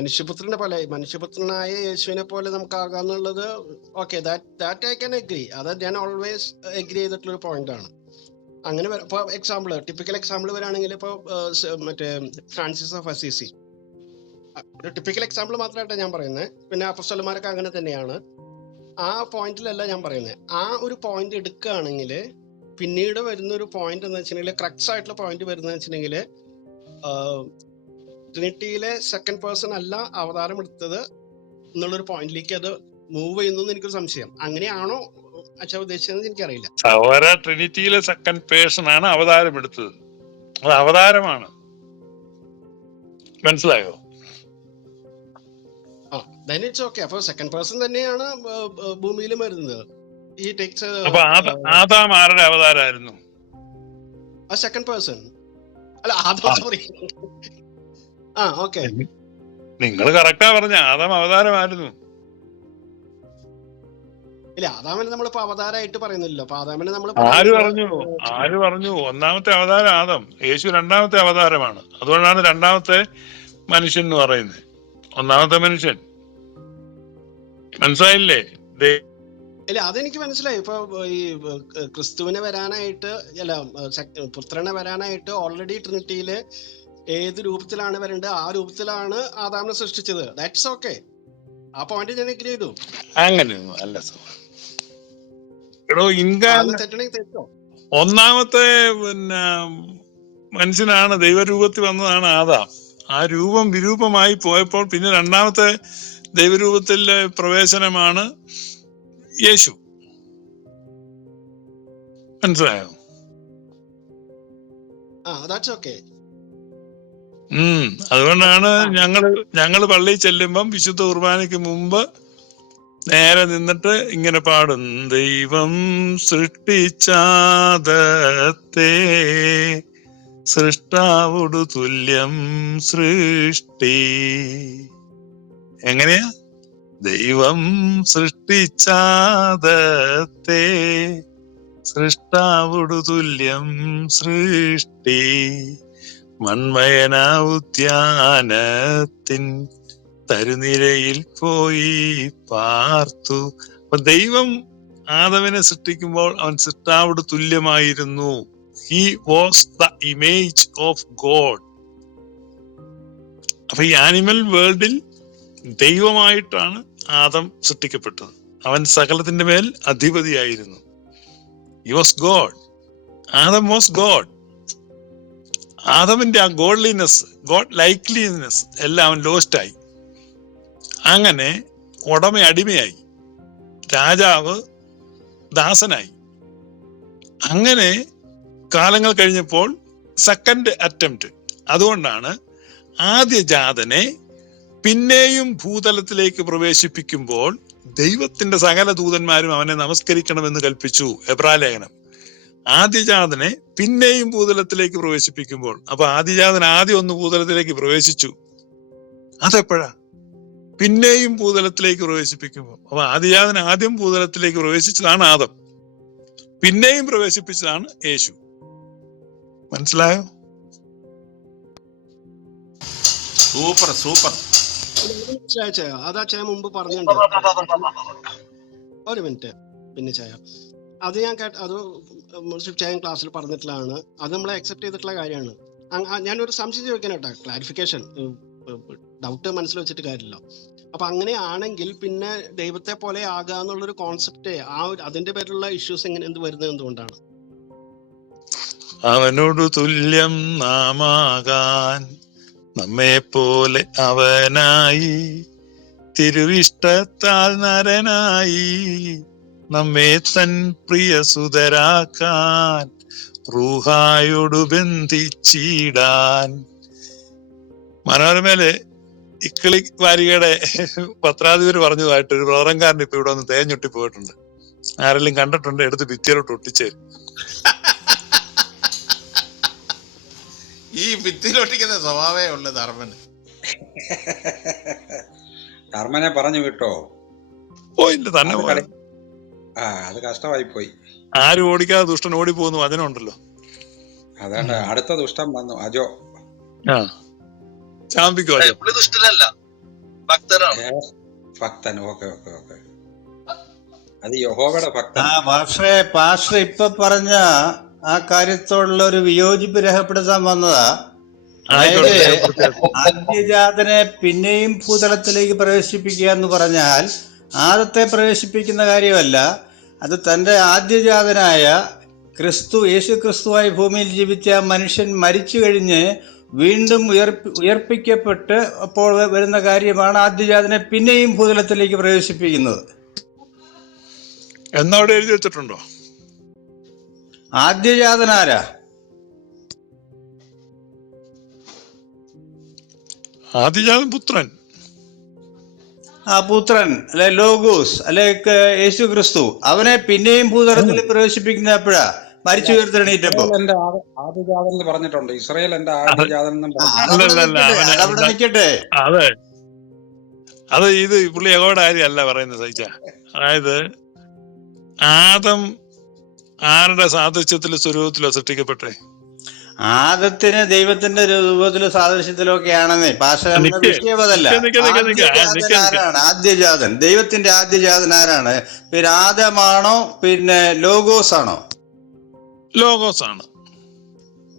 മനുഷ്യപുത്രനെ പോലെ മനുഷ്യപുത്രനായ യേശുവിനെ പോലെ നമുക്ക് ആകാന്നുള്ളത് okay that I can agree അത് ഞാൻ ഓൾവേസ് എഗ്രി ചെയ്തിട്ടുള്ള ഒരു പോയിന്റ് ആണ്. അങ്ങനെ ഇപ്പോൾ ഇപ്പൊ എക്സാമ്പിൾ ടിപ്പിക്കൽ എക്സാമ്പിൾ വരാണെങ്കിൽ ഇപ്പൊ മറ്റേ ഫ്രാൻസിസ് ഓഫ് അസീസി. ഒരു ടിപ്പിക്കൽ എക്സാമ്പിൾ മാത്രമായിട്ട് ഞാൻ പറയുന്നത് പിന്നെ അപ്പസ്വലന്മാരൊക്കെ അങ്ങനെ തന്നെയാണ്. ആ പോയിന്റിലല്ല ഞാൻ പറയുന്നത് ആ ഒരു പോയിന്റ് എടുക്കുകയാണെങ്കിൽ പിന്നീട് വരുന്ന ഒരു പോയിന്റ് എന്ന് വെച്ചിട്ടുണ്ടെങ്കിൽ ക്രക്സ് ആയിട്ടുള്ള പോയിന്റ് വരുന്നത് വെച്ചിട്ടുണ്ടെങ്കിൽ ട്രിനിറ്റിയിലെ സെക്കൻഡ് പേഴ്സൺ അല്ല അവതാരം എടുത്തത് എന്നുള്ളൊരു പോയിന്റിലേക്ക് അത് മൂവ് ചെയ്യുന്നു എനിക്കൊരു സംശയം. അങ്ങനെയാണോ അച്ഛാ ഉദ്ദേശിച്ചതെന്ന് എനിക്കറിയില്ല. സഹോദര ട്രിനിറ്റിയിലെ സെക്കൻഡ് പേഴ്സൺ ആണ് അവതാരം എടുത്തത്. അത് അവതാരമാണ്. മനസ്സിലായോ? അവതാരായിരുന്നു ദെൻ ഇറ്റ്സ് ഓക്കെ അപ്പൊ സെക്കൻഡ് പേഴ്സൺ തന്നെയാണ് വരുന്നത്. ഈ ടേക്സ് അപ്പൊ ആദ- ആദാം ആരുടെ അവതാരമായിരുന്നു? ആ സെക്കൻഡ് പേഴ്സൺ അല്ല. സോറി നിങ്ങൾ കറക്റ്റാ പറഞ്ഞ ആദാം അവതാരമായിരുന്നു. ഇല്ല ആദാമിനെ നമ്മളിപ്പോ അവതാരമായിട്ട് പറയുന്നില്ലല്ലോ. അപ്പൊ ആദാമിനെ നമ്മൾ ആര് പറഞ്ഞു? ആര് പറഞ്ഞു? ഒന്നാമത്തെ അവതാരം ആദം. യേശു രണ്ടാമത്തെ അവതാരമാണ്. അതുകൊണ്ടാണ് രണ്ടാമത്തെ മനുഷ്യൻ എന്ന് പറയുന്നത്. ഒന്നാമത്തെ മനുഷ്യൻ. മനസ്സിലായില്ലേ? ഇല്ല അതെനിക്ക് മനസ്സിലായി. ഇപ്പൊ ഈ ക്രിസ്തുവിനെ വരാനായിട്ട് അല്ല പുത്രനെ വരാനായിട്ട് ഓൾറെഡി ട്രിനിറ്റിയിൽ ഏത് രൂപത്തിലാണ് വരേണ്ടത്? ആ രൂപത്തിലാണ് ആദാമിനെ സൃഷ്ടിച്ചത്. ദാറ്റ്സ് ഓക്കെ ആ പോയിന്റ് ഞാൻ എഗ്രി ചെയ്തു. അങ്ങനെ അല്ല സഹോദരൻ. എടോ ആ, തെറ്റണെങ്കിൽ തെറ്റോ? ഒന്നാമത്തെ പിന്നെ മനുഷ്യനാണ് ദൈവരൂപത്തിൽ വന്നതാണ് ആദാം. ആ രൂപം വിരൂപമായി പോയപ്പോൾ പിന്നെ രണ്ടാമത്തെ ദൈവരൂപത്തിലെ പ്രവേശനമാണ് യേശു. മനസ്സിലായോ? ആ ദാറ്റ്സ് ഓക്കെ ഉം. അതുകൊണ്ടാണ് ഞങ്ങൾ ഞങ്ങൾ പള്ളിയിൽ ചെല്ലുമ്പം വിശുദ്ധ കുർബാനയ്ക്ക് മുമ്പ് നേരെ നിന്നിട്ട് ഇങ്ങനെ പാടും. ദൈവം സൃഷ്ടിച്ചാദത്തെ സൃഷ്ടാവുടു തുല്യം സൃഷ്ടി. എങ്ങനെയാ? ദൈവം സൃഷ്ടിച്ചാദത്തെ സൃഷ്ടാവുടു തുല്യം സൃഷ്ടി. മൺമയന ഉദ്യാനത്തിൻ തരുനിരയിൽ പോയി പാർത്തു. അപ്പൊ ദൈവം ആദവനെ സൃഷ്ടിക്കുമ്പോൾ അവൻ സൃഷ്ടാവോട് തുല്യമായിരുന്നു. He was the image of God അപ്പൊ ഈ ആനിമൽ വേൾഡിൽ ദൈവമായിട്ടാണ് ആദം സൃഷ്ടിക്കപ്പെട്ടത്. അവൻ സകലത്തിന്റെ മേൽ അധിപതിയായിരുന്നു. He was God Adam was God ആദമിന്റെ ആ ഗോഡ്ലിനെസ് ഗോഡ് ലൈക്ലിനെസ് എല്ലാം അവൻ ലോസ്റ്റായി അങ്ങനെ ഉടമ അടിമയായി. രാജാവ് ദാസനായി. അങ്ങനെ കാലങ്ങൾ കഴിഞ്ഞപ്പോൾ സെക്കൻഡ് അറ്റംപ്റ്റ് അതുകൊണ്ടാണ് ആദ്യ ജാതനെ പിന്നെയും ഭൂതലത്തിലേക്ക് പ്രവേശിപ്പിക്കുമ്പോൾ ദൈവത്തിന്റെ സകല ദൂതന്മാരും അവനെ നമസ്കരിക്കണമെന്ന് കൽപ്പിച്ചു. എബ്രാലേഖനം ആദ്യജാതനെ പിന്നെയും ഭൂതലത്തിലേക്ക് പ്രവേശിപ്പിക്കുമ്പോൾ അപ്പൊ ആദിജാതൻ ആദ്യം ഒന്ന് ഭൂതലത്തിലേക്ക് പ്രവേശിച്ചു. അതെപ്പോഴാ? പിന്നെയും ഭൂതലത്തിലേക്ക് പ്രവേശിപ്പിക്കുമ്പോൾ. അപ്പൊ ആദിജാതൻ ആദ്യം ഭൂതലത്തിലേക്ക് പ്രവേശിച്ചതാണ് ആദം. പിന്നെയും പ്രവേശിപ്പിച്ചതാണ് യേശു. മനസ്സിലായോ? Super super. ചായ. അതാ ചായ മുമ്പ് പറഞ്ഞിട്ടുണ്ട്. ഒരു മിനിറ്റ്. പിന്നെ ചായ. അത് ഞാൻ കേട്ട അത് ചായ ക്ലാസ്സിൽ പറഞ്ഞിട്ടുള്ളതാണ്. അത് നമ്മൾ അക്സെപ്റ്റ് ചെയ്തിട്ടുള്ള കാര്യമാണ്. ഞാനൊരു സംശയം ചോദിക്കാൻ കേട്ടോ. ക്ലാരിഫിക്കേഷൻ ഡൗട്ട് മനസ്സിൽ വെച്ചിട്ട് കാര്യമില്ല. അപ്പൊ അങ്ങനെയാണെങ്കിൽ പിന്നെ ദൈവത്തെ പോലെ ആകുക എന്നുള്ളൊരു കോൺസെപ്റ്റ് ആ ഒരു അതിന്റെ പേരിലുള്ള ഇഷ്യൂസ് എങ്ങനെ എന്ത് വരുന്നത് എന്തുകൊണ്ടാണ്? അവനോട് തുല്യം നാമാകാൻ നമ്മെ പോലെ അവനായി തിരുവിഷ്ടത്താൽ നരനായി നമ്മെ തൻ പ്രിയ സുതരാക്കാൻ റൂഹായോടു ബന്ധിച്ചിടാൻ. മനോരമയിൽ ഇക്കിളി വാരികയുടെ പത്രാധിപർ പറഞ്ഞതായിട്ട് ഒരു ബ്രദറൻകാരൻ ഇപ്പൊ ഇവിടെ ഒന്ന് തേഞ്ഞൊട്ടി പോയിട്ടുണ്ട്. ആരെങ്കിലും കണ്ടിട്ടുണ്ട് എടുത്ത് ഭിത്തിയിലോട്ട് ഒട്ടിച്ചേരും. ഈ ഭിത്തിയിലൊട്ടിക്കുന്ന സ്വഭാവേ ഉള്ളു ധർമ്മന്. ധർമ്മനെ പറഞ്ഞു വിട്ടോ? പോയില്ല തന്നെ അത് പോയി കളി- ആ അത് കഷ്ടമായി പോയി. ആരും ഓടിക്കാതെ ദുഷ്ടൻ ഓടിപ്പോകുന്നു വചനമുണ്ടല്ലോ അതാണ് അടുത്ത ദുഷ്ടൻ വന്നു അജോ. ആ. ചാമ്പിക്കോ അജോ? പുള്ളി ദുഷ്ടനല്ല ഭക്തനാണ്. ഭക്തൻ ഓക്കെ ഓക്കെ ഓക്കെ. അത് യഹോവയുടെ ഭക്തൻ. ആ പക്ഷേ പാസ്റ്റർ ഇപ്പൊ പറഞ്ഞ ആ കാര്യത്തോടുള്ള ഒരു വിയോജിപ്പ് രേഖപ്പെടുത്താൻ വന്നതാ. അതായത് അന്യജാതനെ പിന്നെയും ഭൂതലത്തിലേക്ക് പ്രവേശിപ്പിക്കുക എന്ന് പറഞ്ഞാൽ ആദത്തെ പ്രവേശിപ്പിക്കുന്ന കാര്യമല്ല. അത് തന്റെ ആദ്യജാതനായ ക്രിസ്തു യേശു ക്രിസ്തുവായി ഭൂമിയിൽ ജീവിച്ച മനുഷ്യൻ മരിച്ചു കഴിഞ്ഞ് വീണ്ടും ഉയർപ്പി ഉയർപ്പിക്കപ്പെട്ട് അപ്പോൾ വരുന്ന കാര്യമാണ് ആദ്യജാതനെ പിന്നെയും ഭൂതലത്തിലേക്ക് പ്രവേശിപ്പിക്കുന്നത്. എന്നവിടെ എഴുതി വെച്ചിട്ടുണ്ടോ? ആദ്യജാതനാരാ ആദ്യജാതൻ പുത്രൻ. ആ പുത്രൻ അല്ലെ ലോഗോസ് അല്ലെ യേശു ക്രിസ്തു അവനെ പിന്നെയും ഭൂതലത്തിൽ പ്രവേശിപ്പിക്കുന്ന എപ്പോഴാ മരിച്ചു ഉയർത്തെണീറ്റപ്പോ എന്റെ പറഞ്ഞിട്ടുണ്ട്. ഇസ്രായേൽ എന്റെ ആദ്യജാതൻ അതവിടെ നിൽക്കട്ടെ അതെ. അത് ഇത് പുള്ളി യഹോയുടെ കാര്യമല്ല പറയുന്നത് സഹിച്ച? അതായത് ആദം ആരുടെ സാദൃശ്യത്തിലോ സ്വരൂപത്തിലോ സൃഷ്ടിക്കപ്പെട്ടെ? ആദത്തിന് ദൈവത്തിന്റെ രൂപത്തിലും സാദൃശ്യത്തിലും ഒക്കെ ആണെന്നേ പാഷ ആ, ആദ്യജാതൻ ദൈവത്തിന്റെ ആദ്യജാതൻ ആരാണ്? പിന്നെ ആദമാണോ? പിന്നെ ലോഗോസ് ആണോ ലോഗോസ് ആണ്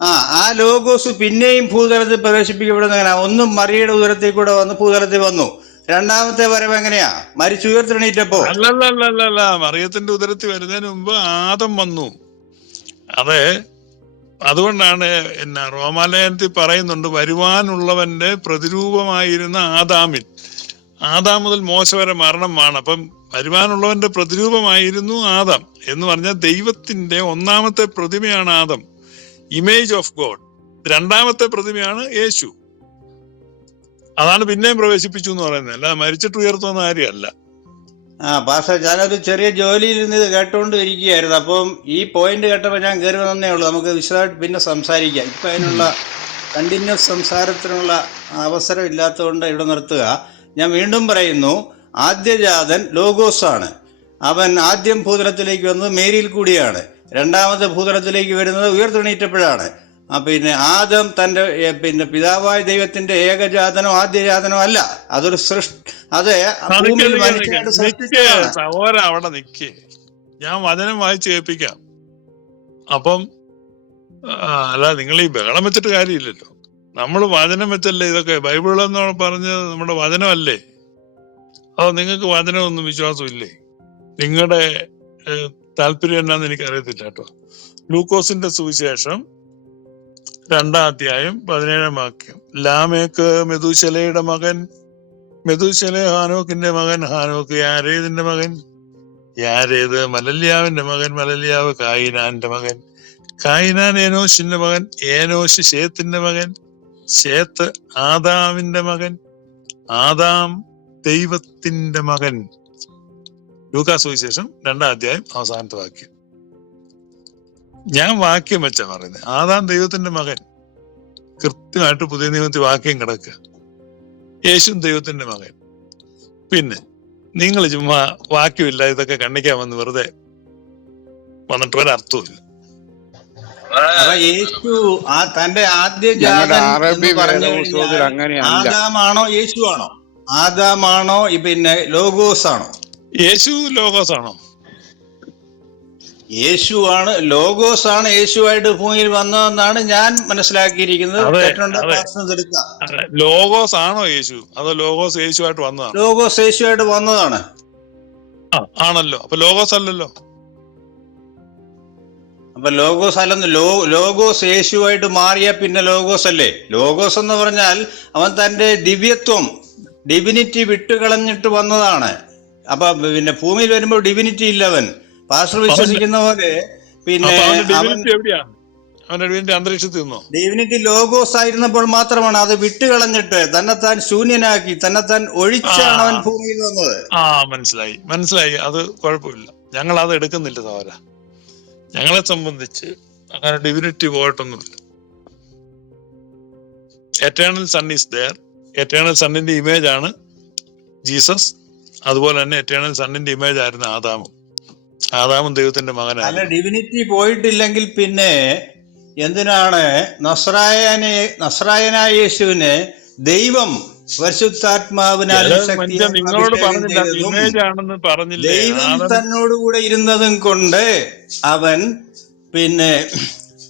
ആ ആ ലോഗോസ് പിന്നെയും ഭൂതലത്തിൽ പ്രവേശിപ്പിക്കപ്പെടുന്ന എങ്ങനെയാ ഒന്നും മറിയുടെ ഉദരത്തിൽ കൂടെ വന്ന് ഭൂതലത്തിൽ വന്നു. രണ്ടാമത്തെ വരവ് എങ്ങനെയാ? മരിച്ചു ഉയർത്തെണീറ്റപ്പോ? അല്ലല്ലല്ലല്ല മറിയത്തിന്റെ ഉദരത്തിൽ വരുന്നതിന് മുമ്പ് ആദം വന്നു. അതെ. അതുകൊണ്ടാണ് എന്നാ റോമാലയത്തിൽ പറയുന്നുണ്ട് വരുവാനുള്ളവന്റെ പ്രതിരൂപമായിരുന്ന ആദാമിൽ. ആദാം മുതൽ മോശ വരെ മരണമാണ് അപ്പം വരുവാനുള്ളവന്റെ പ്രതിരൂപമായിരുന്നു ആദാം എന്ന് പറഞ്ഞാൽ ദൈവത്തിന്റെ ഒന്നാമത്തെ പ്രതിമയാണ് ആദം. ഇമേജ് ഓഫ് ഗോഡ് രണ്ടാമത്തെ പ്രതിമയാണ് യേശു. അതാണ് പിന്നെയും പ്രവേശിപ്പിച്ചു എന്ന് പറയുന്നത്. അല്ല മരിച്ചിട്ട് ഉയർത്തുന്ന കാര്യമല്ല. ആ പാസ്റ്റർ ഞാനൊരു ചെറിയ ജോലിയിൽ നിന്ന് ഇത് കേട്ടുകൊണ്ട് ഇരിക്കുകയായിരുന്നു അപ്പം ഈ പോയിന്റ് കേട്ടപ്പോൾ ഞാൻ കയറി വന്നേ ഉള്ളൂ. നമുക്ക് വിശദമായിട്ട് പിന്നെ സംസാരിക്കാം. ഇപ്പം അതിനുള്ള കണ്ടിന്യൂസ് സംസാരത്തിനുള്ള അവസരം ഇല്ലാത്തതുകൊണ്ട് ഇവിടെ നിർത്തുക. ഞാൻ വീണ്ടും പറയുന്നു ആദ്യജാതൻ ലോഗോസ് ആണ് അവൻ ആദ്യം ഭൂതലത്തിലേക്ക് വന്നത് മേരിയിൽ കൂടിയാണ്. രണ്ടാമത്തെ ഭൂതലത്തിലേക്ക് വരുന്നത് ഉയർത്തെണീറ്റപ്പോഴാണ്. പിന്നെ ആദം തന്റെ പിന്നെ പിതാവായ ദൈവത്തിന്റെ ഏകജാതനോ ആദ്യജാതനോ അല്ല. അതൊരു സൃഷ്ടി അതെ അവിടെ നിൽക്കേ ഞാൻ വചനം വായിച്ചു കേൾപ്പിക്കാം. അപ്പം അല്ല നിങ്ങൾ ഈ ബഹളം വെച്ചിട്ട് കാര്യമില്ലല്ലോ. നമ്മൾ വചനം വെച്ചല്ലേ ഇതൊക്കെ? ബൈബിൾ എന്ന് പറഞ്ഞത് നമ്മുടെ വചനമല്ലേ? അതോ നിങ്ങൾക്ക് വചനമൊന്നും വിശ്വാസമില്ലേ? നിങ്ങളുടെ താല്പര്യം എന്നാന്ന് എനിക്ക് അറിയത്തില്ല കേട്ടോ. ലൂക്കോസിന്റെ സുവിശേഷം രണ്ടാം അധ്യായം പതിനേഴാം വാക്യം. ലാമേക്ക് മെതുശലയുടെ മകൻ മെതുശല ഹാനോക്കിന്റെ മകൻ ഹാനോക്ക് യാരേതിന്റെ മകൻ യാരേത് മലല്യാവിന്റെ മകൻ മലല്യാവ് കായിനാന്റെ മകൻ കായിനാൻ ഏനോഷിന്റെ മകൻ ഏനോഷ് ഷേത്തിന്റെ മകൻ ഷേത്ത് ആദാമിന്റെ മകൻ ആദാം ദൈവത്തിന്റെ മകൻ. ലൂക്കാസ് സുവിശേഷം രണ്ടാം അധ്യായം അവസാനത്തെ വാക്യം. ഞാൻ വാക്യം വെച്ചാ പറയുന്നത് ആദാം ദൈവത്തിന്റെ മകൻ. കൃത്യമായിട്ട് പുതിയ നിയമത്തിൽ വാക്യം കിടക്കുക. യേശു ദൈവത്തിന്റെ മകൻ. പിന്നെ നിങ്ങൾ ചുമ്മാ വാക്യമില്ല ഇതൊക്കെ കണ്ണിക്കാൻ വന്ന് വെറുതെ വന്നിട്ട് ഒരർത്ഥവുമില്ല അപ്പൊ യേശു ആ തന്റെ ആദ്യ ആദാമാണോ യേശു ആണോ ആദാമാണോ പിന്നെ ലോഗോസ് ആണോ യേശു ലോഗോസ് ആണോ യേശു ആണ് ലോഗോസ് ആണ് യേശുവായിട്ട് ഭൂമിയിൽ വന്നതെന്നാണ് ഞാൻ മനസ്സിലാക്കിയിരിക്കുന്നത്. ലോഗോസ് ആണോ യേശു? അതോ ലോഗോസ് യേശുവായിട്ട് വന്നതാണോ? ലോഗോസ് യേശുവായിട്ട് വന്നതാണ്. ആണല്ലോ. അപ്പൊ ലോഗോസ് അല്ലല്ലോ. അപ്പൊ ലോഗോസ് അല്ലെന്ന് ലോ ലോഗോസ് യേശുവായിട്ട് മാറിയ പിന്നെ ലോഗോസ് അല്ലേ? ലോഗോസ് എന്ന് പറഞ്ഞാൽ അവൻ തന്റെ ദിവ്യത്വം ഡിവിനിറ്റി വിട്ടുകളഞ്ഞിട്ട് വന്നതാണ്. അപ്പൊ പിന്നെ ഭൂമിയിൽ വരുമ്പോൾ ഡിവിനിറ്റി ഇല്ലവൻ പാസ്റ്റർ വിശ്വസിക്കുന്ന പോലെ പിന്നെ അവന്റെ അന്തരീക്ഷത്തിൽ നിന്നോ? ഡിവിനിറ്റി ലോഗോസ് ആയിരുന്നപ്പോൾ മാത്രമാണ് അത് വിട്ടുകളഞ്ഞിട്ട് തന്നെത്താൻ ശൂന്യനാക്കി തന്നെത്താൻ ഒഴിച്ചാണ് അവൻ ആ. ഭൂമിയിൽ വന്നത്. ആ മനസ്സിലായി. മനസ്സിലായി. അത് കുഴപ്പമില്ല. ഞങ്ങൾ അത് എടുക്കുന്നില്ല സഹോദര ഞങ്ങളെ സംബന്ധിച്ച് അങ്ങനെ divinity പോയിട്ടൊന്നുമില്ല. Eternal son is there eternal സണ്ണിന്റെ image ആണ് ജീസസ്. അതുപോലെ തന്നെ എറ്റേണൽ സണ്ണിന്റെ ഇമേജ് ആയിരുന്നു ആദാമും. ആദാമും ദൈവത്തിന്റെ അല്ല ഡിവിനിറ്റി പോയിട്ടില്ലെങ്കിൽ പിന്നെ എന്തിനാണ് നസ്രായനെ നസ്രായനായ യേശുവിനെ ദൈവം നിങ്ങളോട് അഭിഷേകം പറഞ്ഞില്ല ഇമേജ് ആണെന്ന് പറഞ്ഞില്ലേ? ദൈവം തന്നോടുകൂടെ ഇരുന്നതും കൊണ്ട് അവൻ പിന്നെ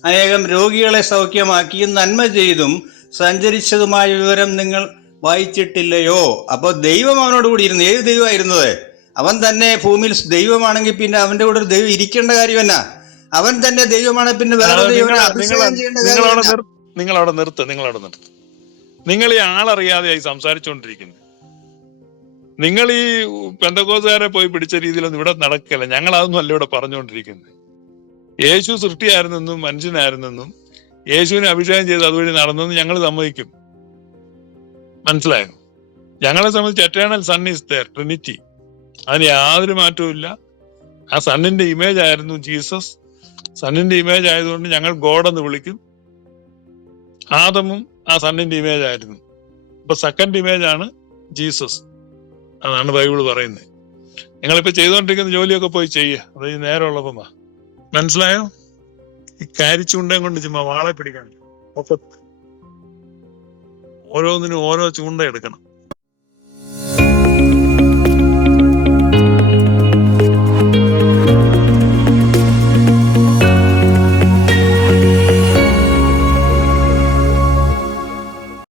അനേകം രോഗികളെ സൗഖ്യമാക്കിയും നന്മ ചെയ്തും സഞ്ചരിച്ചതുമായ വിവരം നിങ്ങൾ വായിച്ചിട്ടില്ലയോ? അപ്പൊ ദൈവം അവനോട് കൂടി ഇരുന്നു. ഏത് ദൈവമായിരുന്നത് അവൻ തന്നെ ഭൂമിയിൽ ദൈവമാണെങ്കിൽ പിന്നെ അവന്റെ കൂടെ ഒരു ദൈവം ഇരിക്കേണ്ട കാര്യം എന്നാ? അവൻ തന്നെ ദൈവമാണ് പിന്നെ വേറെ നിങ്ങൾ അവിടെ നിർത്ത് നിങ്ങൾ അവിടെ നിർത്ത് നിങ്ങൾ ഈ ആളറിയാതെയായി സംസാരിച്ചുകൊണ്ടിരിക്കുന്നത് നിങ്ങൾ ഈ പെന്തക്കോസുകാരെ പോയി പിടിച്ച രീതിയിലൊന്നും ഇവിടെ നടക്കില്ല. ഞങ്ങൾ അതൊന്നും അല്ല ഇവിടെ പറഞ്ഞുകൊണ്ടിരിക്കുന്നത് യേശു സൃഷ്ടിയായിരുന്നെന്നും മനുഷ്യനായിരുന്നെന്നും യേശുവിനെ അഭിഷേകം ചെയ്ത് അതുവഴി നടന്നെന്ന് ഞങ്ങൾ സമ്മതിക്കും. മനസ്സിലായോ? ഞങ്ങളെ സംബന്ധിച്ച് eternal son is there trinity അതിന് യാതൊരു മാറ്റവും ആ സണ്ണിന്റെ ഇമേജ് ആയിരുന്നു ജീസസ്. സണ്ണിന്റെ ഇമേജ് ആയതുകൊണ്ട് ഞങ്ങൾ ഗോഡ് എന്ന് വിളിക്കും. ആദമും ആ സണ്ണിന്റെ ഇമേജ് ആയിരുന്നു. ഇപ്പൊ സെക്കൻഡ് ഇമേജ് ആണ് ജീസസ്. അതാണ് ബൈബിൾ പറയുന്നത്. നിങ്ങളിപ്പോ ചെയ്തുകൊണ്ടിരിക്കുന്ന ജോലിയൊക്കെ പോയി ചെയ്യുക അത് ഈ നേരമുള്ളപ്പോ. മനസ്സിലായോ? ഈ കാരിച്ചൂണ്ടയും കൊണ്ട് ചുമ്മാ വാളെ പിടിക്കാൻ. ഒക്കെ ഓരോന്നിനും ഓരോ ചൂണ്ട എടുക്കണം.